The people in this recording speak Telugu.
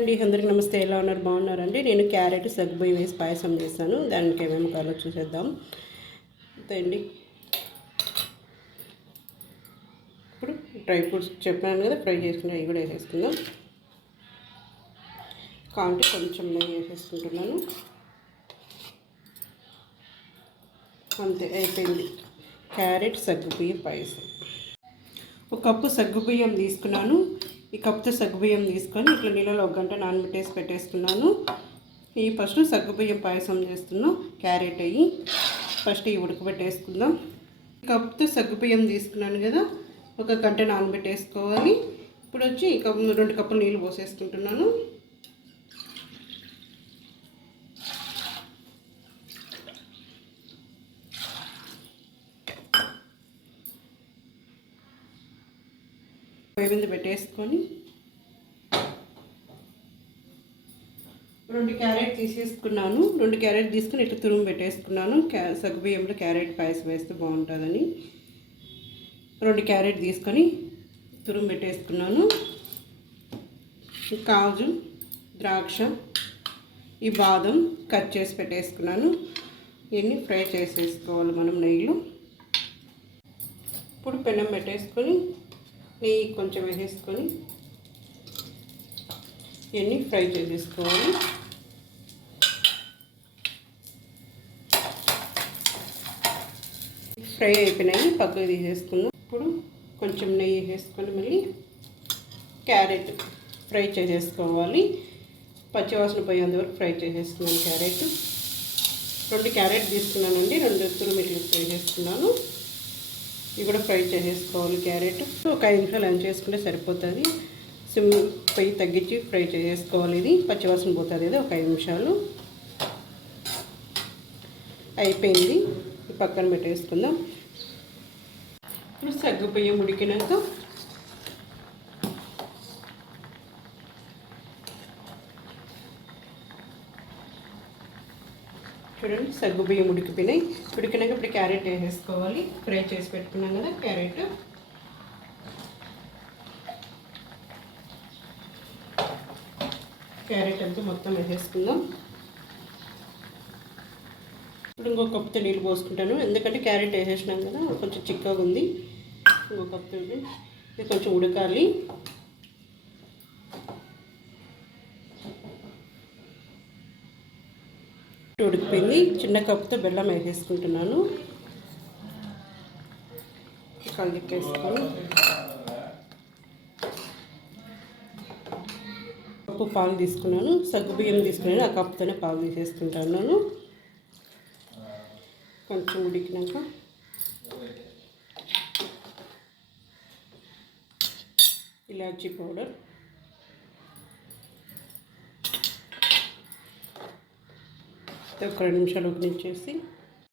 హాయ్ అండి, అందరికీ నమస్తే. ఎలా ఉన్నారు? బాగున్నారండి. నేను క్యారెట్ సగ్గుబియ్యం వేసి పాయసం చేశాను. దానికి ఏమేమి కావాలో చూసేద్దాం. అండి ఇప్పుడు డ్రై ఫ్రూట్స్ చెప్పాను కదా, ఫ్రై చేసుకుని అవి కూడా వేసేసుకుందాం. కాంటి కొంచెం నెయ్యి వేసేసుకుంటున్నాను. అంతే, అయిపోయింది క్యారెట్ సగ్గుబియ్యం పాయసం. ఒక కప్పు సగ్గుబియ్యం తీసుకున్నాను. ఈ కప్పుతో సగ్గుబియ్యం తీసుకొని ఇట్లా నీళ్ళలో 1 గంట నానబెట్టేసి పెట్టేసుకున్నాను. ఈ ఫస్ట్ సగ్గుబియ్యం పాయసం చేస్తున్నాం. క్యారెట్ అయ్యి ఫస్ట్ ఇవి ఉడకబెట్టేసుకుందాం. ఈ కప్పుతో సగ్గుబియ్యం తీసుకున్నాను కదా, 1 గంట నానబెట్టేసుకోవాలి. ఇప్పుడు వచ్చి 2 కప్పులు నీళ్ళు పోసేసుకుంటున్నాను. పొయ్యి మీద పెట్టేసుకొని 2 క్యారెట్ తీసేసుకున్నాను. 2 క్యారెట్ తీసుకుని ఇట్లా తురుము పెట్టేసుకున్నాను. సగ్గుబియ్యంలో క్యారెట్ పాయసం వేస్తే బాగుంటుందని 2 క్యారెట్ తీసుకొని తురుము పెట్టేసుకున్నాను. కాజు, ద్రాక్ష, ఈ బాదం కట్ చేసి పెట్టేసుకున్నాను. ఇవన్నీ ఫ్రై చేసేసుకోవాలి మనం నెయ్యిలో. ఇప్పుడు పెనం పెట్టేసుకొని నెయ్యి కొంచెం వేసేసుకొని ఇవన్నీ ఫ్రై చేసేసుకోవాలి. ఫ్రై అయిపోయినాయి, పక్కకు తీసేసుకుందాం. ఇప్పుడు కొంచెం నెయ్యి వేసేసుకొని మళ్ళీ క్యారెట్ ఫ్రై చేసేసుకోవాలి. పచ్చివాసన పోయేంత వరకు ఫ్రై చేసేసుకున్నాను. క్యారెట్ 2 క్యారెట్ తీసుకున్నానండి. 2 తురుమిట్లు ఫ్రై చేసుకున్నాను. ఇవి కూడా ఫ్రై చేసేసుకోవాలి. క్యారెట్ ఒక 5 నిమిషాలు ఆన్ చేసుకుంటే సరిపోతుంది. సిమ్ పొయ్యి తగ్గించి ఫ్రై చేసేసుకోవాలి. ఇది పచ్చివాసన పోతుంది. ఇది ఒక 5 నిమిషాలు అయిపోయింది. పక్కన పెట్టేసుకుందాం. ఇప్పుడు సగ్గుబియ్యం ఉడికినాక చూడండి, సగ్గుబియ్యం ఉడికిపోయినాయి. ఉడికినాక ఇప్పుడు క్యారెట్ వేసేసుకోవాలి. ఫ్రై చేసి పెట్టుకున్నాం కదా క్యారెట్. క్యారెట్ అంతా మొత్తం వేసేసుకుందాం. ఇప్పుడు ఇంకో కప్పుతో నీళ్ళు పోసుకుంటాను. ఎందుకంటే క్యారెట్ వేసేసినాం కదా, కొంచెం చిక్కగా ఉంది. ఇంకో కప్పు ఇది కొంచెం ఉడకాలి. ఉడికిపోయింది. చిన్న కప్పుతో బెల్లం వేసేసుకుంటున్నాను. కలిపేసుకొని కప్పు పాలు తీసుకున్నాను. సగ్గుబియ్యం తీసుకున్నాను. ఆ కప్పుతోనే పాలు తీసేసుకుంటున్నాను. కొంచెం ఉడికినాక ఇలాచీ పౌడర్, ఒక 2 నిమిషాలు ఉడికించేసి